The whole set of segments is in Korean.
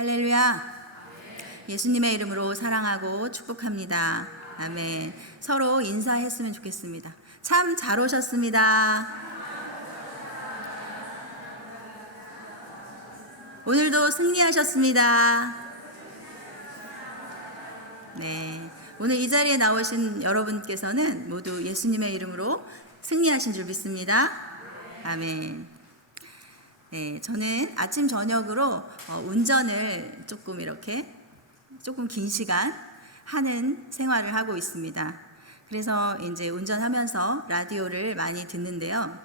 할렐루야. 예수님의 이름으로 사랑하고 축복합니다. 아멘. 서로 인사했으면 좋겠습니다. 참 잘 오셨습니다. 오늘도 승리하셨습니다. 네. 오늘 이 자리에 나오신 여러분께서는 모두 예수님의 이름으로 승리하신 줄 믿습니다. 아멘. 네, 저는 아침 저녁으로 운전을 조금 긴 시간 하는 생활을 하고 있습니다. 그래서 이제 운전하면서 라디오를 많이 듣는데요.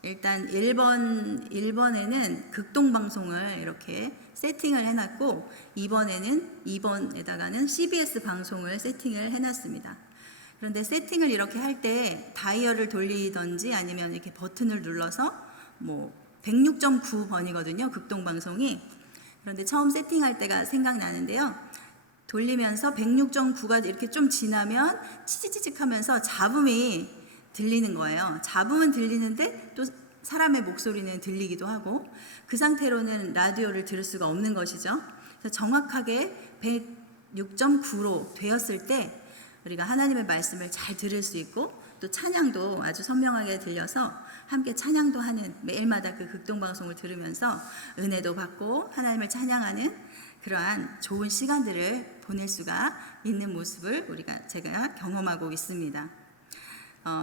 일단 1번에는 극동방송을 이렇게 세팅을 해놨고 2번에다가는 CBS 방송을 세팅을 해놨습니다. 그런데 세팅을 이렇게 할 때 다이얼을 돌리던지 아니면 이렇게 버튼을 눌러서 106.9번이거든요. 극동방송이. 그런데 처음 세팅할 때가 생각나는데요. 돌리면서 106.9가 이렇게 좀 지나면 치치치직 하면서 잡음이 들리는 거예요. 잡음은 들리는데 또 사람의 목소리는 들리기도 하고 그 상태로는 라디오를 들을 수가 없는 것이죠. 그래서 정확하게 106.9로 되었을 때 우리가 하나님의 말씀을 잘 들을 수 있고 또 찬양도 아주 선명하게 들려서 함께 찬양도 하는 매일마다 그 극동방송을 들으면서 은혜도 받고 하나님을 찬양하는 그러한 좋은 시간들을 보낼 수가 있는 모습을 제가 경험하고 있습니다.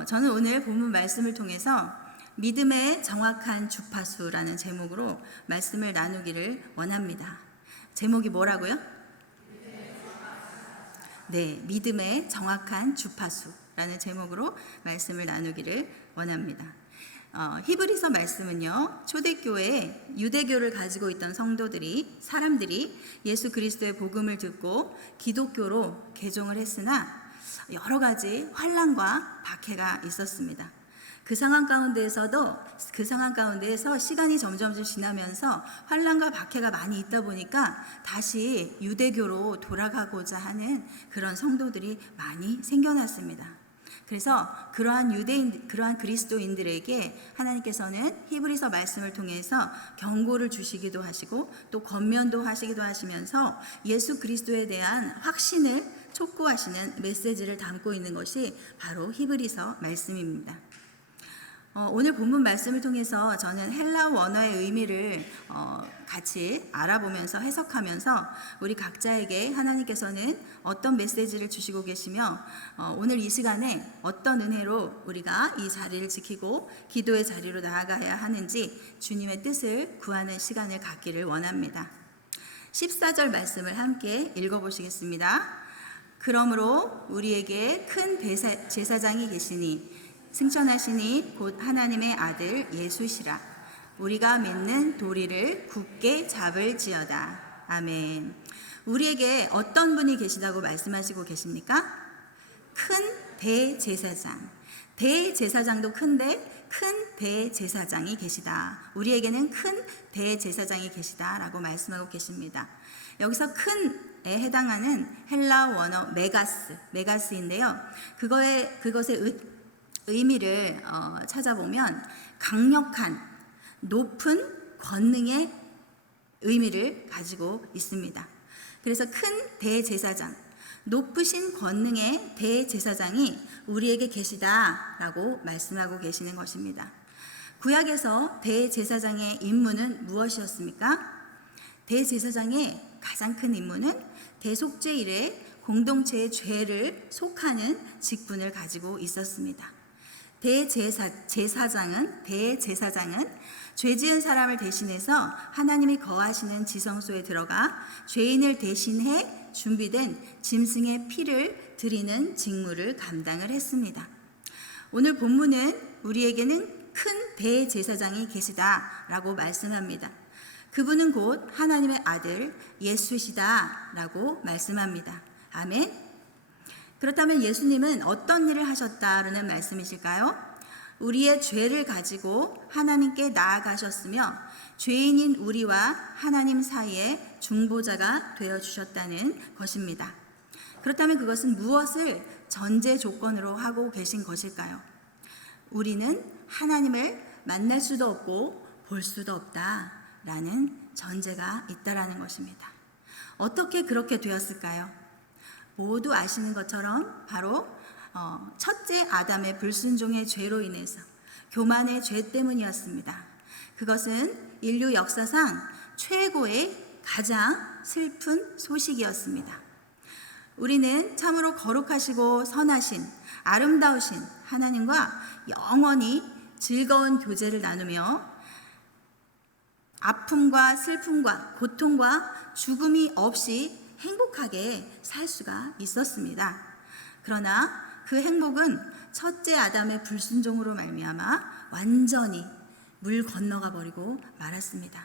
저는 오늘 본문 말씀을 통해서 믿음의 정확한 주파수라는 제목으로 말씀을 나누기를 원합니다. 제목이 뭐라고요? 네, 믿음의 정확한 주파수라는 제목으로 말씀을 나누기를 원합니다. 히브리서 말씀은요, 초대교회에 유대교를 가지고 있던 사람들이 예수 그리스도의 복음을 듣고 기독교로 개종을 했으나 여러 가지 환난과 박해가 있었습니다. 그 상황 가운데에서 시간이 점점 지나면서 환난과 박해가 많이 있다 보니까 다시 유대교로 돌아가고자 하는 그런 성도들이 많이 생겨났습니다. 그래서 그러한 그리스도인들에게 하나님께서는 히브리서 말씀을 통해서 경고를 주시기도 하시고 또 권면도 하시기도 하시면서 예수 그리스도에 대한 확신을 촉구하시는 메시지를 담고 있는 것이 바로 히브리서 말씀입니다. 오늘 본문 말씀을 통해서 저는 헬라 원어의 의미를 같이 알아보면서 해석하면서 우리 각자에게 하나님께서는 어떤 메시지를 주시고 계시며 오늘 이 시간에 어떤 은혜로 우리가 이 자리를 지키고 기도의 자리로 나아가야 하는지 주님의 뜻을 구하는 시간을 갖기를 원합니다. 14절 말씀을 함께 읽어보시겠습니다. 그러므로 우리에게 큰 제사장이 계시니 승천하시니 곧 하나님의 아들 예수시라. 우리가 믿는 도리를 굳게 잡을지어다. 아멘. 우리에게 어떤 분이 계시다고 말씀하시고 계십니까? 큰 대제사장. 대제사장도 큰데 큰 대제사장이 계시다. 우리에게는 큰 대제사장이 계시다라고 말씀하고 계십니다. 여기서 큰에 해당하는 헬라 원어 메가스인데요. 그것의 의미를 찾아보면 강력한, 높은 권능의 의미를 가지고 있습니다. 그래서 큰 대제사장, 높으신 권능의 대제사장이 우리에게 계시다라고 말씀하고 계시는 것입니다. 구약에서 대제사장의 임무는 무엇이었습니까? 대제사장의 가장 큰 임무는 대속죄 이래 공동체의 죄를 속하는 직분을 가지고 있었습니다. 대제사장은 죄 지은 사람을 대신해서 하나님이 거하시는 지성소에 들어가 죄인을 대신해 준비된 짐승의 피를 드리는 직무를 감당을 했습니다. 오늘 본문은 우리에게는 큰 대제사장이 계시다라고 말씀합니다. 그분은 곧 하나님의 아들 예수시다라고 말씀합니다. 아멘. 그렇다면 예수님은 어떤 일을 하셨다라는 말씀이실까요? 우리의 죄를 가지고 하나님께 나아가셨으며 죄인인 우리와 하나님 사이에 중보자가 되어주셨다는 것입니다. 그렇다면 그것은 무엇을 전제 조건으로 하고 계신 것일까요? 우리는 하나님을 만날 수도 없고 볼 수도 없다. 라는 전제가 있다라는 것입니다. 어떻게 그렇게 되었을까요? 모두 아시는 것처럼 바로 첫째 아담의 불순종의 죄로 인해서 교만의 죄 때문이었습니다. 그것은 인류 역사상 최고의 가장 슬픈 소식이었습니다. 우리는 참으로 거룩하시고 선하신 아름다우신 하나님과 영원히 즐거운 교제를 나누며 아픔과 슬픔과 고통과 죽음이 없이 행복하게 살 수가 있었습니다. 그러나 그 행복은 첫째 아담의 불순종으로 말미암아 완전히 물 건너가 버리고 말았습니다.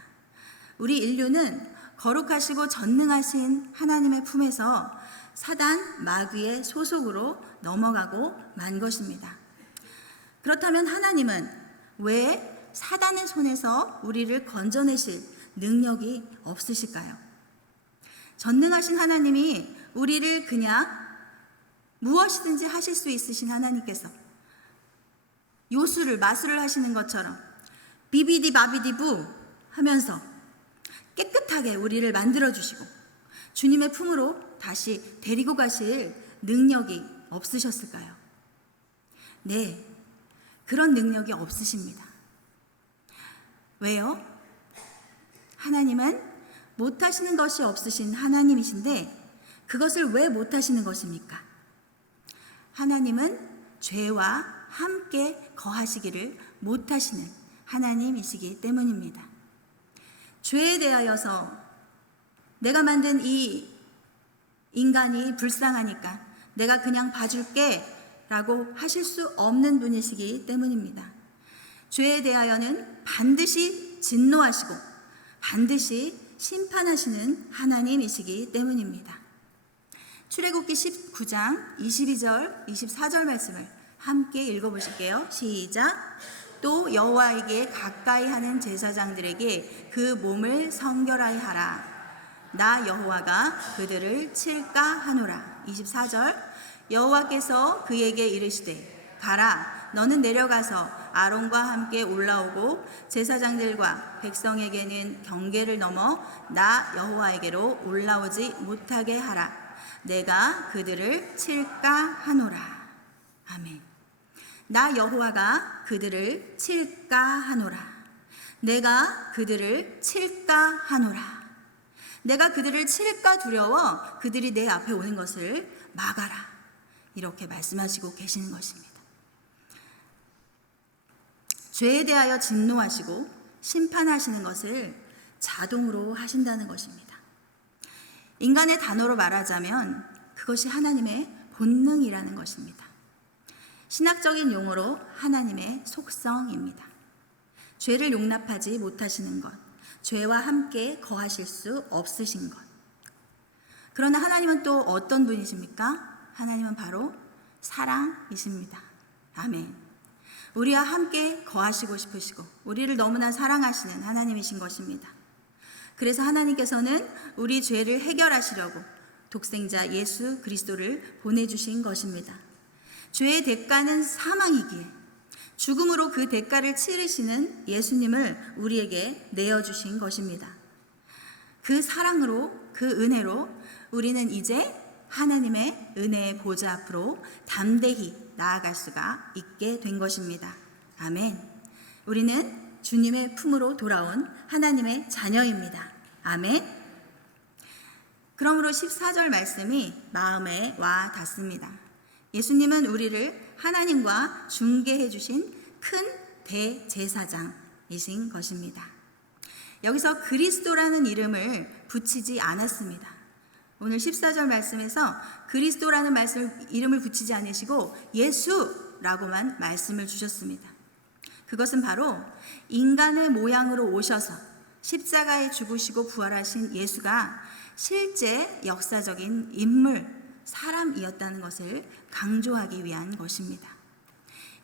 우리 인류는 거룩하시고 전능하신 하나님의 품에서 사단 마귀의 소속으로 넘어가고 만 것입니다. 그렇다면 하나님은 왜 사단의 손에서 우리를 건져내실 능력이 없으실까요? 전능하신 하나님이 우리를 그냥 무엇이든지 하실 수 있으신 하나님께서 요술을 마술을 하시는 것처럼 비비디 바비디 부 하면서 깨끗하게 우리를 만들어주시고 주님의 품으로 다시 데리고 가실 능력이 없으셨을까요? 네, 그런 능력이 없으십니다. 왜요? 하나님은 못하시는 것이 없으신 하나님이신데 그것을 왜 못하시는 것입니까? 하나님은 죄와 함께 거하시기를 못하시는 하나님이시기 때문입니다. 죄에 대하여서 내가 만든 이 인간이 불쌍하니까 내가 그냥 봐줄게 라고 하실 수 없는 분이시기 때문입니다. 죄에 대하여는 반드시 진노하시고 반드시 심판하시는 하나님이시기 때문입니다. 출애굽기 19장 22절 24절 말씀을 함께 읽어보실게요. 시작. 또 여호와에게 가까이 하는 제사장들에게 그 몸을 성결하게 하라. 나 여호와가 그들을 칠까 하노라. 24절. 여호와께서 그에게 이르시되 가라, 너는 내려가서 아론과 함께 올라오고 제사장들과 백성에게는 경계를 넘어 나 여호와에게로 올라오지 못하게 하라. 내가 그들을 칠까 하노라. 아멘. 나 여호와가 그들을 칠까 하노라. 내가 그들을 칠까 하노라. 내가 그들을 칠까 두려워 그들이 내 앞에 오는 것을 막아라. 이렇게 말씀하시고 계시는 것입니다. 죄에 대하여 진노하시고 심판하시는 것을 자동으로 하신다는 것입니다. 인간의 단어로 말하자면 그것이 하나님의 본능이라는 것입니다. 신학적인 용어로 하나님의 속성입니다. 죄를 용납하지 못하시는 것, 죄와 함께 거하실 수 없으신 것. 그러나 하나님은 또 어떤 분이십니까? 하나님은 바로 사랑이십니다. 아멘. 우리와 함께 거하시고 싶으시고 우리를 너무나 사랑하시는 하나님이신 것입니다. 그래서 하나님께서는 우리 죄를 해결하시려고 독생자 예수 그리스도를 보내주신 것입니다. 죄의 대가는 사망이기에 죽음으로 그 대가를 치르시는 예수님을 우리에게 내어주신 것입니다. 그 사랑으로, 그 은혜로 우리는 이제 하나님의 은혜의 보좌 앞으로 담대히 나아갈 수가 있게 된 것입니다. 아멘. 우리는 주님의 품으로 돌아온 하나님의 자녀입니다. 아멘. 그러므로 14절 말씀이 마음에 와 닿습니다. 예수님은 우리를 하나님과 중개해 주신 큰 대제사장이신 것입니다. 여기서 그리스도라는 이름을 붙이지 않았습니다. 오늘 14절 말씀에서 그리스도라는 이름을 붙이지 않으시고 예수라고만 말씀을 주셨습니다. 그것은 바로 인간의 모양으로 오셔서 십자가에 죽으시고 부활하신 예수가 실제 역사적인 인물, 사람이었다는 것을 강조하기 위한 것입니다.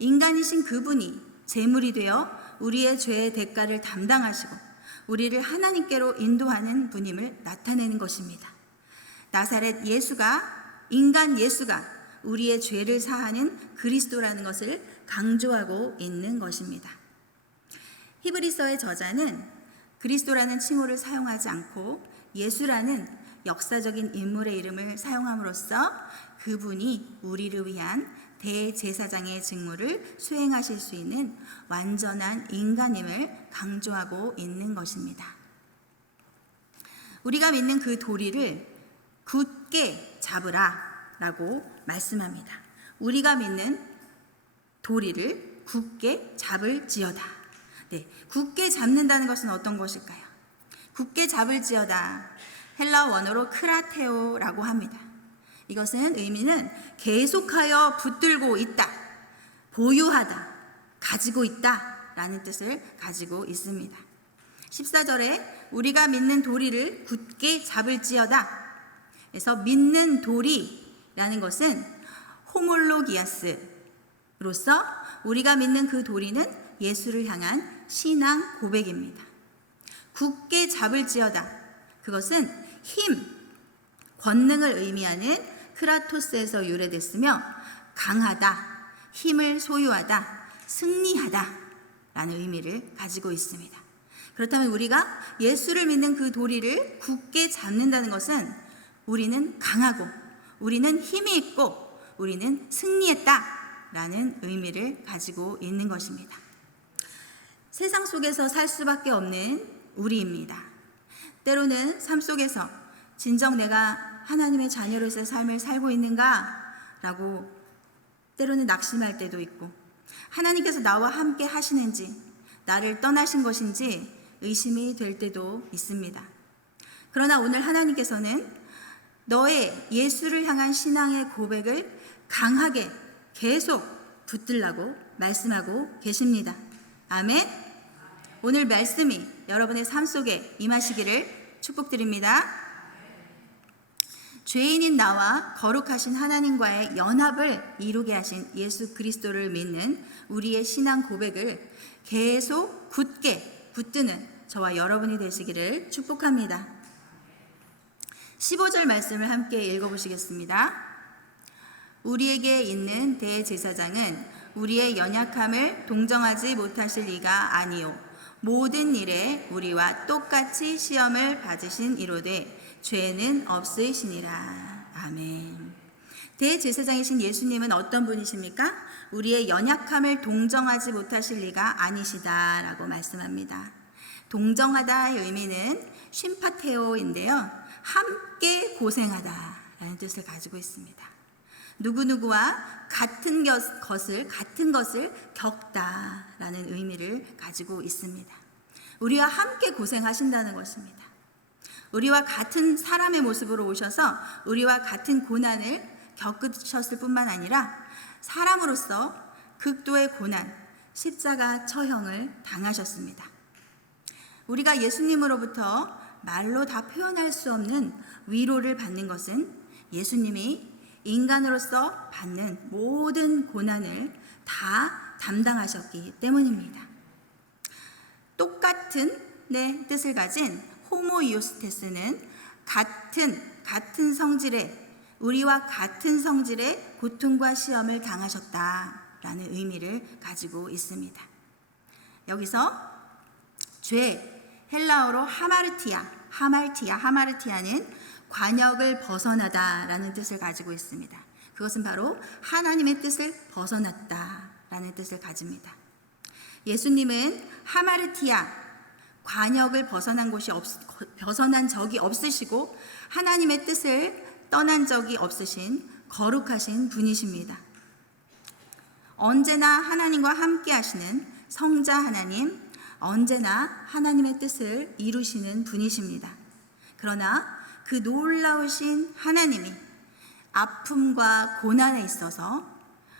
인간이신 그분이 제물이 되어 우리의 죄의 대가를 담당하시고 우리를 하나님께로 인도하는 분임을 나타내는 것입니다. 나사렛 예수가, 인간 예수가 우리의 죄를 사하는 그리스도라는 것을 강조하고 있는 것입니다. 히브리서의 저자는 그리스도라는 칭호를 사용하지 않고 예수라는 역사적인 인물의 이름을 사용함으로써 그분이 우리를 위한 대제사장의 직무를 수행하실 수 있는 완전한 인간임을 강조하고 있는 것입니다. 우리가 믿는 그 도리를 굳게 잡으라 라고 말씀합니다. 우리가 믿는 도리를 굳게 잡을지어다. 네, 굳게 잡는다는 것은 어떤 것일까요? 굳게 잡을지어다. 헬라어 원어로 크라테오라고 합니다. 이것은 의미는 계속하여 붙들고 있다, 보유하다, 가지고 있다 라는 뜻을 가지고 있습니다. 14절에 우리가 믿는 도리를 굳게 잡을지어다. 그래서 믿는 도리라는 것은 호몰로기아스로서 우리가 믿는 그 도리는 예수를 향한 신앙 고백입니다. 굳게 잡을지어다. 그것은 힘, 권능을 의미하는 크라토스에서 유래됐으며 강하다, 힘을 소유하다, 승리하다 라는 의미를 가지고 있습니다. 그렇다면 우리가 예수를 믿는 그 도리를 굳게 잡는다는 것은 우리는 강하고 우리는 힘이 있고 우리는 승리했다 라는 의미를 가지고 있는 것입니다. 세상 속에서 살 수밖에 없는 우리입니다. 때로는 삶 속에서 진정 내가 하나님의 자녀로서의 삶을 살고 있는가 라고 때로는 낙심할 때도 있고, 하나님께서 나와 함께 하시는지 나를 떠나신 것인지 의심이 될 때도 있습니다. 그러나 오늘 하나님께서는 너의 예수를 향한 신앙의 고백을 강하게 계속 붙들라고 말씀하고 계십니다. 아멘. 오늘 말씀이 여러분의 삶 속에 임하시기를 축복드립니다. 죄인인 나와 거룩하신 하나님과의 연합을 이루게 하신 예수 그리스도를 믿는 우리의 신앙 고백을 계속 굳게 붙드는 저와 여러분이 되시기를 축복합니다. 15절 말씀을 함께 읽어보시겠습니다. 우리에게 있는 대제사장은 우리의 연약함을 동정하지 못하실 이가 아니요 모든 일에 우리와 똑같이 시험을 받으신 이로되 죄는 없으시니라. 아멘. 대제사장이신 예수님은 어떤 분이십니까? 우리의 연약함을 동정하지 못하실 리가 아니시다 라고 말씀합니다. 동정하다의 의미는 쉼파테오인데요, 함께 고생하다 라는 뜻을 가지고 있습니다. 누구누구와 같은 것을 겪다 라는 의미를 가지고 있습니다. 우리와 함께 고생하신다는 것입니다. 우리와 같은 사람의 모습으로 오셔서 우리와 같은 고난을 겪으셨을 뿐만 아니라 사람으로서 극도의 고난, 십자가 처형을 당하셨습니다. 우리가 예수님으로부터 말로 다 표현할 수 없는 위로를 받는 것은 예수님이 인간으로서 받는 모든 고난을 다 담당하셨기 때문입니다. 똑같은 뜻을 가진 호모이오스테스는 같은 성질의, 우리와 같은 성질의 고통과 시험을 당하셨다라는 의미를 가지고 있습니다. 여기서 죄, 헬라어로 하마르티아는 관역을 벗어나다라는 뜻을 가지고 있습니다. 그것은 바로 하나님의 뜻을 벗어났다라는 뜻을 가집니다. 예수님은 하마르티아, 관역을 벗어난 적이 없으시고 하나님의 뜻을 떠난 적이 없으신 거룩하신 분이십니다. 언제나 하나님과 함께 하시는 성자 하나님, 언제나 하나님의 뜻을 이루시는 분이십니다. 그러나 그 놀라우신 하나님이 아픔과 고난에 있어서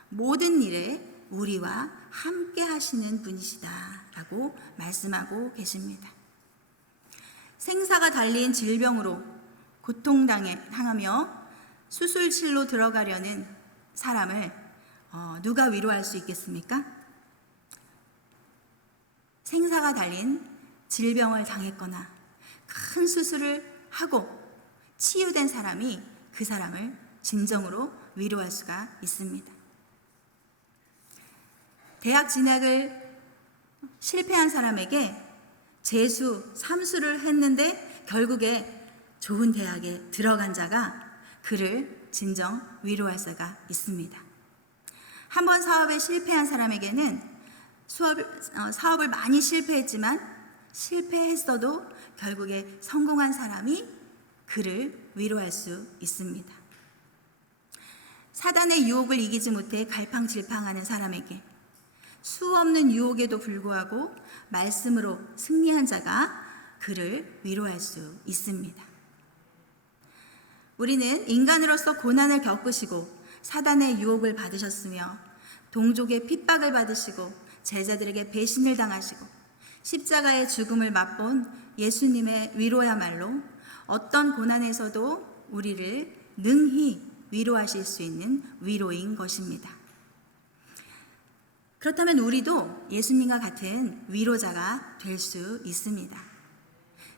모든 일에 우리와 함께 하시는 분이시다라고 말씀하고 계십니다. 생사가 달린 질병으로 고통당하며 수술실로 들어가려는 사람을 누가 위로할 수 있겠습니까? 생사가 달린 질병을 당했거나 큰 수술을 하고 치유된 사람이 그 사람을 진정으로 위로할 수가 있습니다. 대학 진학을 실패한 사람에게 재수, 삼수를 했는데 결국에 좋은 대학에 들어간 자가 그를 진정 위로할 수가 있습니다. 한번 사업에 실패한 사람에게는 사업을 많이 실패했지만 실패했어도 결국에 성공한 사람이 그를 위로할 수 있습니다. 사단의 유혹을 이기지 못해 갈팡질팡하는 사람에게 수없는 유혹에도 불구하고 말씀으로 승리한 자가 그를 위로할 수 있습니다. 우리는 인간으로서 고난을 겪으시고 사단의 유혹을 받으셨으며 동족의 핍박을 받으시고 제자들에게 배신을 당하시고 십자가의 죽음을 맛본 예수님의 위로야말로 어떤 고난에서도 우리를 능히 위로하실 수 있는 위로인 것입니다. 그렇다면 우리도 예수님과 같은 위로자가 될 수 있습니다.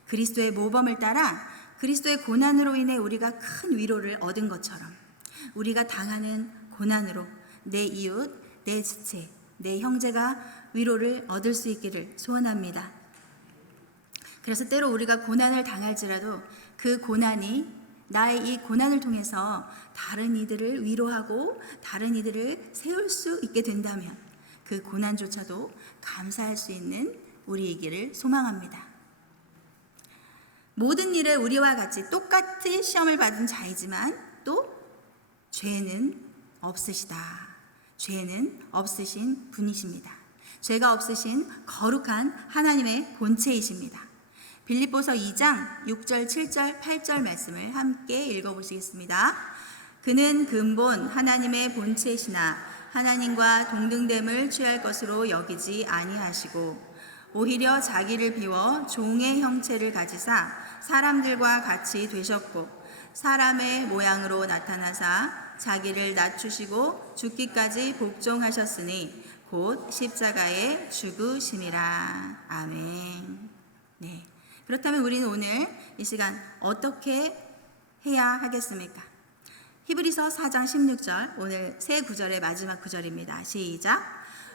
그리스도의 모범을 따라 그리스도의 고난으로 인해 우리가 큰 위로를 얻은 것처럼 우리가 당하는 고난으로 내 이웃, 내 지체, 내 형제가 위로를 얻을 수 있기를 소원합니다. 그래서 때로 우리가 고난을 당할지라도 그 고난이 나의 이 고난을 통해서 다른 이들을 위로하고 다른 이들을 세울 수 있게 된다면 그 고난조차도 감사할 수 있는 우리이기를 소망합니다. 모든 일에 우리와 같이 똑같이 시험을 받은 자이지만 또 죄는 없으시다. 죄는 없으신 분이십니다. 죄가 없으신 거룩한 하나님의 본체이십니다. 빌립보서 2장 6절, 7절, 8절 말씀을 함께 읽어보시겠습니다. 그는 근본 하나님의 본체이시나 하나님과 동등됨을 취할 것으로 여기지 아니하시고 오히려 자기를 비워 종의 형체를 가지사 사람들과 같이 되셨고 사람의 모양으로 나타나사 자기를 낮추시고 죽기까지 복종하셨으니 곧 십자가에 죽으심이라. 아멘. 네. 그렇다면 우리는 오늘 이 시간 어떻게 해야 하겠습니까? 히브리서 4장 16절, 오늘 세 구절의 마지막 구절입니다. 시작.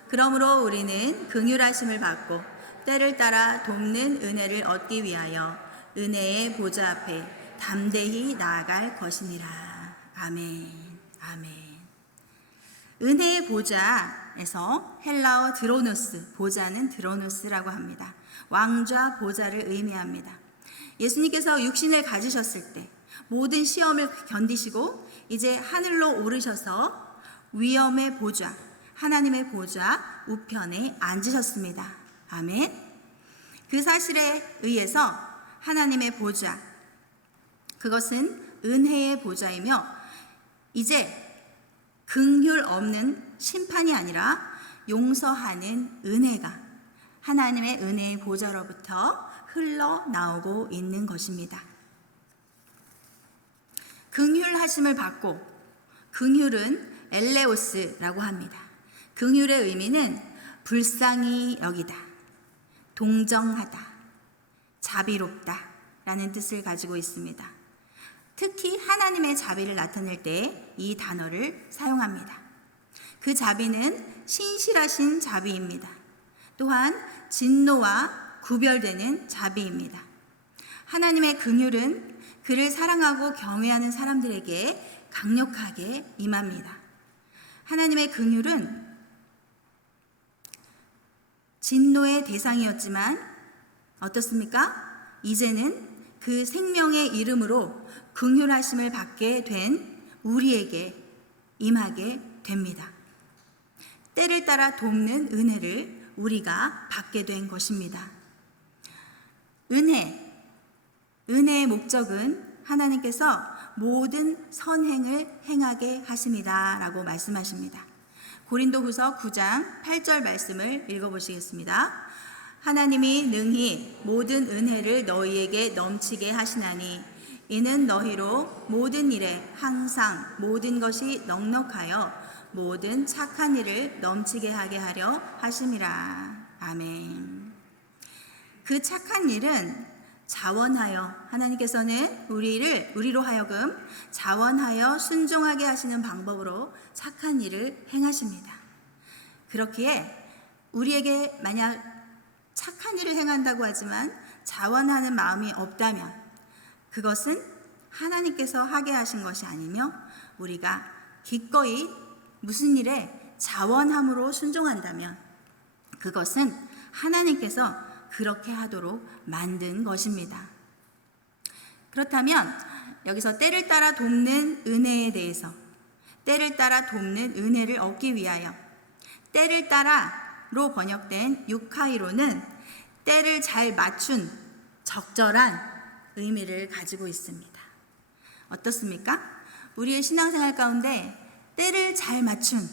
그러므로 우리는 긍휼하심을 받고 때를 따라 돕는 은혜를 얻기 위하여 은혜의 보좌 앞에 담대히 나아갈 것이니라. 아멘. 아멘. 은혜의 보좌에서 헬라어 드로노스, 보좌는 드로노스라고 합니다. 왕좌 보좌를 의미합니다. 예수님께서 육신을 가지셨을 때 모든 시험을 견디시고 이제 하늘로 오르셔서 위엄의 보좌, 하나님의 보좌 우편에 앉으셨습니다. 아멘. 그 사실에 의해서 하나님의 보좌, 그것은 은혜의 보좌이며 이제 긍휼 없는 심판이 아니라 용서하는 은혜가 하나님의 은혜의 보좌로부터 흘러나오고 있는 것입니다. 긍휼하심을 받고, 긍휼은 엘레오스라고 합니다. 긍휼의 의미는 불쌍히 여기다, 동정하다, 자비롭다 라는 뜻을 가지고 있습니다. 특히 하나님의 자비를 나타낼 때 이 단어를 사용합니다. 그 자비는 신실하신 자비입니다. 또한 진노와 구별되는 자비입니다. 하나님의 긍휼은 그를 사랑하고 경외하는 사람들에게 강력하게 임합니다. 하나님의 긍휼은 진노의 대상이었지만 어떻습니까? 이제는 그 생명의 이름으로 긍휼하심을 받게 된 우리에게 임하게 됩니다. 때를 따라 돕는 은혜를 우리가 받게 된 것입니다. 은혜의 목적은 하나님께서 모든 선행을 행하게 하심이다 라고 말씀하십니다. 고린도후서 9장 8절 말씀을 읽어보시겠습니다. 하나님이 능히 모든 은혜를 너희에게 넘치게 하시나니 이는 너희로 모든 일에 항상 모든 것이 넉넉하여 모든 착한 일을 넘치게 하게 하려 하심이라. 아멘. 그 착한 일은 자원하여, 하나님께서는 우리로 하여금 자원하여 순종하게 하시는 방법으로 착한 일을 행하십니다. 그렇기에 우리에게 만약 착한 일을 행한다고 하지만 자원하는 마음이 없다면 그것은 하나님께서 하게 하신 것이 아니며 우리가 기꺼이 무슨 일에 자원함으로 순종한다면 그것은 하나님께서 그렇게 하도록 만든 것입니다. 그렇다면 여기서 때를 따라 돕는 은혜에 대해서, 때를 따라 돕는 은혜를 얻기 위하여, 때를 따라로 번역된 유카이로는 때를 잘 맞춘 적절한 의미를 가지고 있습니다. 어떻습니까? 우리의 신앙생활 가운데 때를 잘 맞춘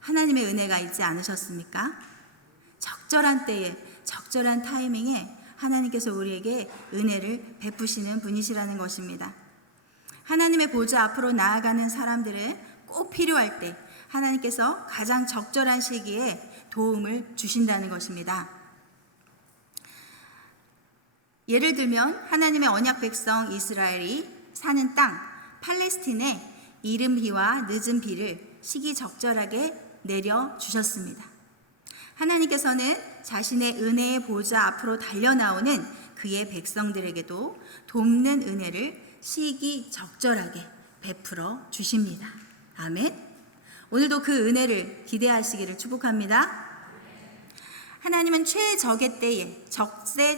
하나님의 은혜가 있지 않으셨습니까? 적절한 때에, 적절한 타이밍에 하나님께서 우리에게 은혜를 베푸시는 분이시라는 것입니다. 하나님의 보좌 앞으로 나아가는 사람들은 꼭 필요할 때 하나님께서 가장 적절한 시기에 도움을 주신다는 것입니다. 예를 들면 하나님의 언약 백성 이스라엘이 사는 땅 팔레스틴에 이른 비와 늦은 비를 시기적절하게 내려주셨습니다. 하나님께서는 자신의 은혜의 보좌 앞으로 달려나오는 그의 백성들에게도 돕는 은혜를 시기적절하게 베풀어 주십니다. 아멘. 오늘도 그 은혜를 기대하시기를 축복합니다. 하나님은 최적의 때에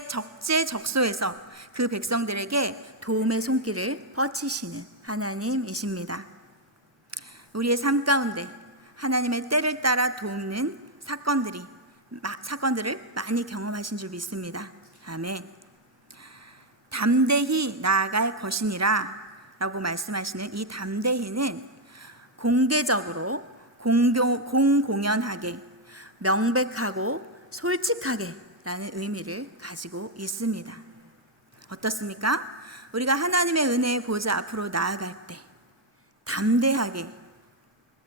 적재적소에서 그 백성들에게 도움의 손길을 뻗치시는 하나님이십니다. 우리의 삶 가운데 하나님의 때를 따라 돕는 사건들을 많이 경험하신 줄 믿습니다. 아멘. 담대히 나아갈 것이니라 라고 말씀하시는 이 담대히는 공개적으로 공공연하게 명백하고 솔직하게 라는 의미를 가지고 있습니다. 어떻습니까? 우리가 하나님의 은혜의 보좌 앞으로 나아갈 때 담대하게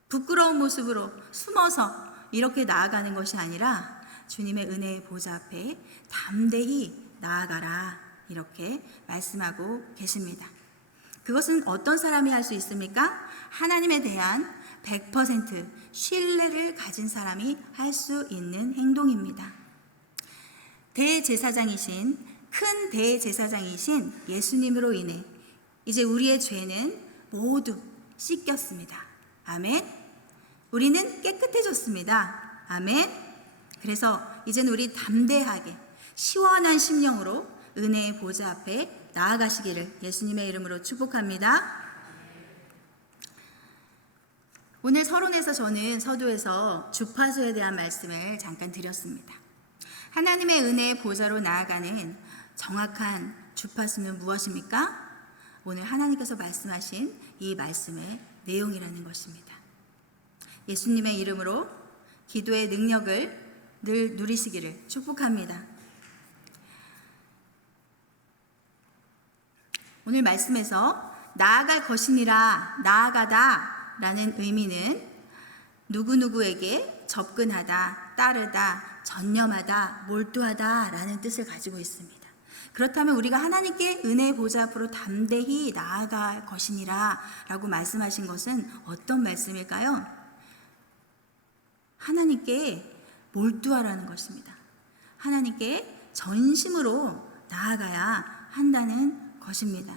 부끄러운 모습으로 숨어서 이렇게 나아가는 것이 아니라 주님의 은혜의 보좌 앞에 담대히 나아가라 이렇게 말씀하고 계십니다. 그것은 어떤 사람이 할 수 있습니까? 하나님에 대한 100% 신뢰를 가진 사람이 할 수 있는 행동입니다. 큰 대제사장이신 예수님으로 인해 이제 우리의 죄는 모두 씻겼습니다. 아멘. 우리는 깨끗해졌습니다. 아멘. 그래서 이제는 우리 담대하게 시원한 심령으로 은혜의 보좌 앞에 나아가시기를 예수님의 이름으로 축복합니다. 오늘 서론에서 저는 서두에서 주파수에 대한 말씀을 잠깐 드렸습니다. 하나님의 은혜의 보좌로 나아가는 정확한 주파수는 무엇입니까? 오늘 하나님께서 말씀하신 이 말씀의 내용이라는 것입니다. 예수님의 이름으로 기도의 능력을 늘 누리시기를 축복합니다. 오늘 말씀에서 나아갈 것이니라, 나아가다 라는 의미는 누구누구에게 접근하다, 따르다, 전념하다, 몰두하다 라는 뜻을 가지고 있습니다. 그렇다면 우리가 하나님께 은혜의 보좌 앞으로 담대히 나아갈 것이니라 라고 말씀하신 것은 어떤 말씀일까요? 하나님께 몰두하라는 것입니다. 하나님께 전심으로 나아가야 한다는 것입니다.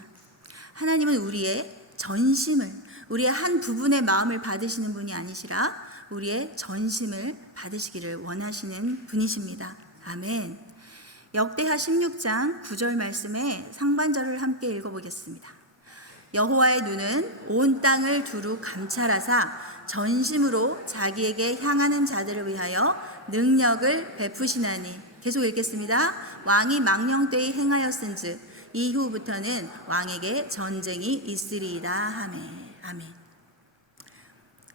하나님은 우리의 전심을, 우리의 한 부분의 마음을 받으시는 분이 아니시라 우리의 전심을 받으시기를 원하시는 분이십니다. 아멘. 역대하 16장 9절 말씀의 상반절을 함께 읽어보겠습니다. 여호와의 눈은 온 땅을 두루 감찰하사 전심으로 자기에게 향하는 자들을 위하여 능력을 베푸시나니. 계속 읽겠습니다. 왕이 망령되이 행하였은즉 이후부터는 왕에게 전쟁이 있으리이다 하매. 아멘.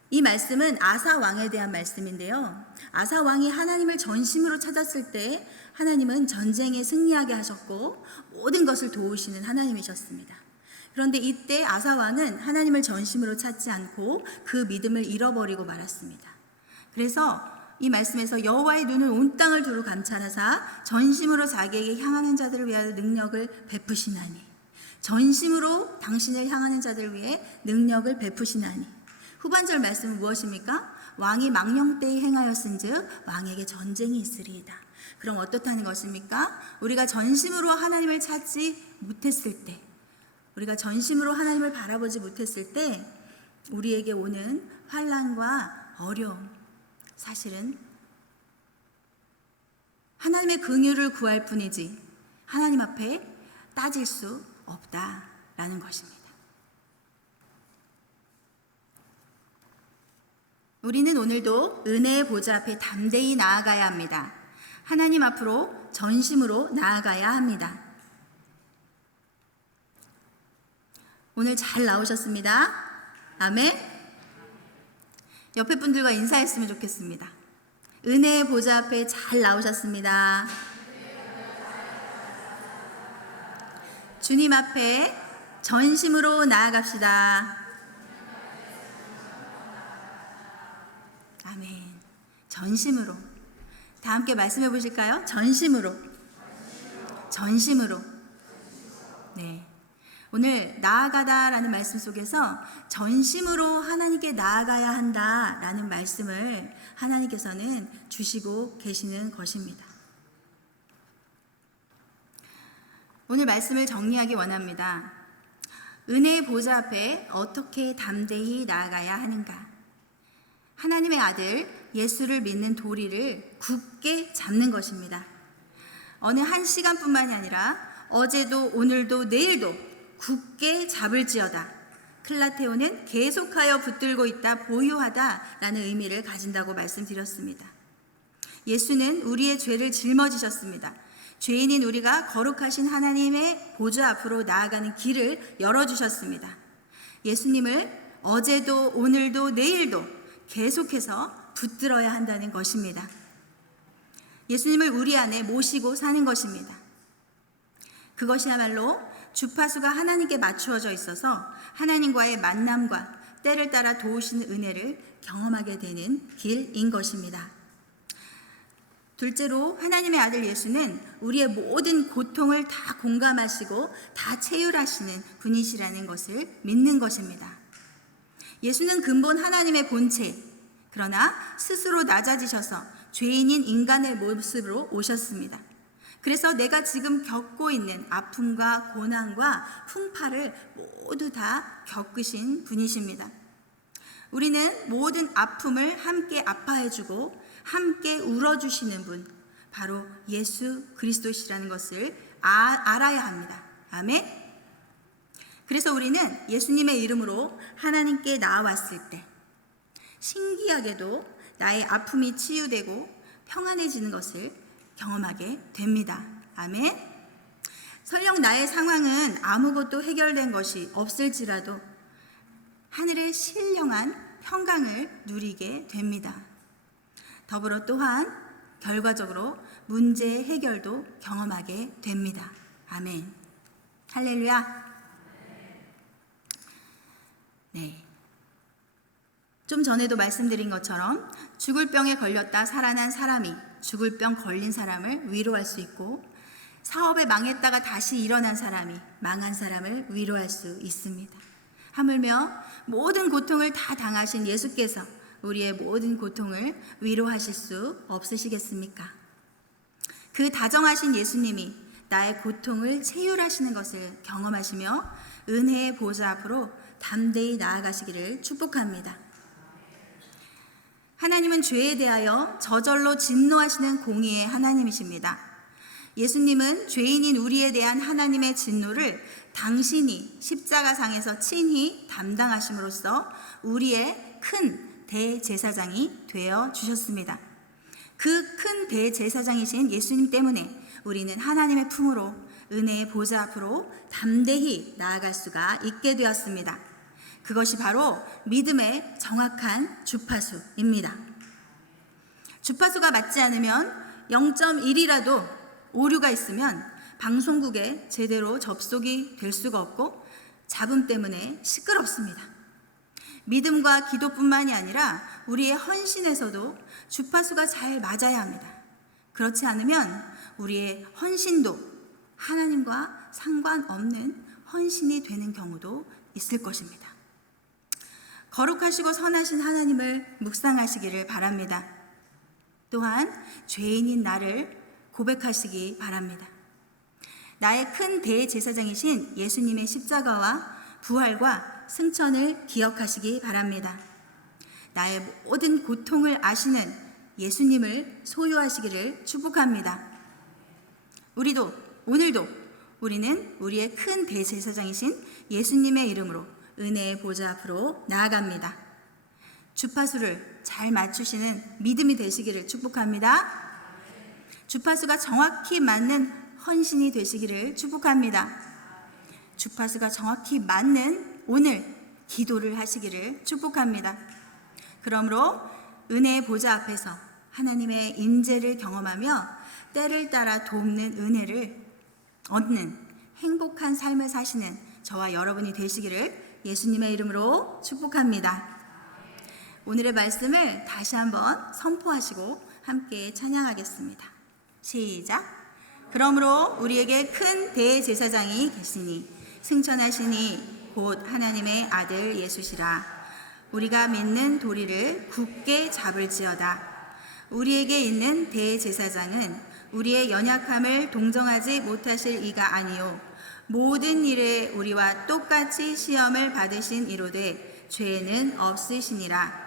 이 말씀은 아사 왕에 대한 말씀인데요. 아사 왕이 하나님을 전심으로 찾았을 때 하나님은 전쟁에 승리하게 하셨고 모든 것을 도우시는 하나님이셨습니다. 그런데 이때 아사 왕은 하나님을 전심으로 찾지 않고 그 믿음을 잃어버리고 말았습니다. 그래서 이 말씀에서 여호와의 눈을 온 땅을 두루 감찰하사 전심으로 자기에게 향하는 자들을 위하여 능력을 베푸시나니. 전심으로 당신을 향하는 자들을 위해 능력을 베푸시나니. 후반절 말씀은 무엇입니까? 왕이 망령되이 행하였은즉 왕에게 전쟁이 있으리이다. 그럼 어떻다는 것입니까? 우리가 전심으로 하나님을 찾지 못했을 때, 우리가 전심으로 하나님을 바라보지 못했을 때 우리에게 오는 환난과 어려움, 사실은 하나님의 긍휼을 구할 뿐이지 하나님 앞에 따질 수 없다라는 것입니다. 우리는 오늘도 은혜의 보좌 앞에 담대히 나아가야 합니다. 하나님 앞으로 전심으로 나아가야 합니다. 오늘 잘 나오셨습니다. 아멘. 옆에 분들과 인사했으면 좋겠습니다. 은혜의 보좌 앞에 잘 나오셨습니다. 주님 앞에 전심으로 나아갑시다. 아멘. 전심으로. 다 함께 말씀해 보실까요? 전심으로. 전심으로. 네. 오늘 나아가다라는 말씀 속에서 전심으로 하나님께 나아가야 한다라는 말씀을 하나님께서는 주시고 계시는 것입니다. 오늘 말씀을 정리하기 원합니다. 은혜의 보좌 앞에 어떻게 담대히 나아가야 하는가? 하나님의 아들 예수를 믿는 도리를 굳게 잡는 것입니다. 어느 한 시간뿐만이 아니라 어제도 오늘도 내일도 굳게 잡을지어다. 클라테오는 계속하여 붙들고 있다, 보유하다라는 의미를 가진다고 말씀드렸습니다. 예수는 우리의 죄를 짊어지셨습니다. 죄인인 우리가 거룩하신 하나님의 보좌 앞으로 나아가는 길을 열어주셨습니다. 예수님을 어제도 오늘도 내일도 계속해서 붙들어야 한다는 것입니다. 예수님을 우리 안에 모시고 사는 것입니다. 그것이야말로 주파수가 하나님께 맞추어져 있어서 하나님과의 만남과 때를 따라 도우시는 은혜를 경험하게 되는 길인 것입니다. 둘째로 하나님의 아들 예수는 우리의 모든 고통을 다 공감하시고 다 체휼하시는 분이시라는 것을 믿는 것입니다. 예수는 근본 하나님의 본체, 그러나 스스로 낮아지셔서 죄인인 인간의 모습으로 오셨습니다. 그래서 내가 지금 겪고 있는 아픔과 고난과 풍파를 모두 다 겪으신 분이십니다. 우리는 모든 아픔을 함께 아파해주고 함께 울어주시는 분, 바로 예수 그리스도시라는 것을 알아야 합니다. 아멘. 그래서 우리는 예수님의 이름으로 하나님께 나아왔을 때 신기하게도 나의 아픔이 치유되고 평안해지는 것을 경험하게 됩니다. 아멘. 설령 나의 상황은 아무것도 해결된 것이 없을지라도 하늘의 신령한 평강을 누리게 됩니다. 더불어 또한 결과적으로 문제의 해결도 경험하게 됩니다. 아멘. 할렐루야. 네. 좀 전에도 말씀드린 것처럼 죽을 병에 걸렸다 살아난 사람이 죽을 병 걸린 사람을 위로할 수 있고, 사업에 망했다가 다시 일어난 사람이 망한 사람을 위로할 수 있습니다. 하물며 모든 고통을 다 당하신 예수께서 우리의 모든 고통을 위로하실 수 없으시겠습니까? 그 다정하신 예수님이 나의 고통을 체휼하시는 것을 경험하시며 은혜의 보좌 앞으로 담대히 나아가시기를 축복합니다. 하나님은 죄에 대하여 저절로 진노하시는 공의의 하나님이십니다. 예수님은 죄인인 우리에 대한 하나님의 진노를 당신이 십자가상에서 친히 담당하심으로써 우리의 큰 대제사장이 되어 주셨습니다. 그 큰 대제사장이신 예수님 때문에 우리는 하나님의 품으로 은혜의 보좌 앞으로 담대히 나아갈 수가 있게 되었습니다. 그것이 바로 믿음의 정확한 주파수입니다. 주파수가 맞지 않으면 0.1이라도 오류가 있으면 방송국에 제대로 접속이 될 수가 없고 잡음 때문에 시끄럽습니다. 믿음과 기도뿐만이 아니라 우리의 헌신에서도 주파수가 잘 맞아야 합니다. 그렇지 않으면 우리의 헌신도 하나님과 상관없는 헌신이 되는 경우도 있을 것입니다. 거룩하시고 선하신 하나님을 묵상하시기를 바랍니다. 또한 죄인인 나를 고백하시기 바랍니다. 나의 큰 대제사장이신 예수님의 십자가와 부활과 승천을 기억하시기 바랍니다. 나의 모든 고통을 아시는 예수님을 소유하시기를 축복합니다. 오늘도 우리는 우리의 큰 대제사장이신 예수님의 이름으로 은혜의 보좌 앞으로 나아갑니다. 주파수를 잘 맞추시는 믿음이 되시기를 축복합니다. 주파수가 정확히 맞는 헌신이 되시기를 축복합니다. 주파수가 정확히 맞는 오늘 기도를 하시기를 축복합니다. 그러므로 은혜의 보좌 앞에서 하나님의 임재를 경험하며 때를 따라 돕는 은혜를 얻는 행복한 삶을 사시는 저와 여러분이 되시기를 예수님의 이름으로 축복합니다. 오늘의 말씀을 다시 한번 선포하시고 함께 찬양하겠습니다. 시작. 그러므로 우리에게 큰 대제사장이 계시니 승천하시니 곧 하나님의 아들 예수시라. 우리가 믿는 도리를 굳게 잡을지어다. 우리에게 있는 대제사장은 우리의 연약함을 동정하지 못하실 이가 아니요 모든 일에 우리와 똑같이 시험을 받으신 이로되 죄는 없으시니라.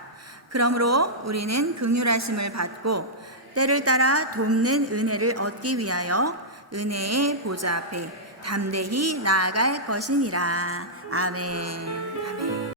그러므로 우리는 긍휼하심을 받고 때를 따라 돕는 은혜를 얻기 위하여 은혜의 보좌 앞에 담대히 나아갈 것이니라. 아멘.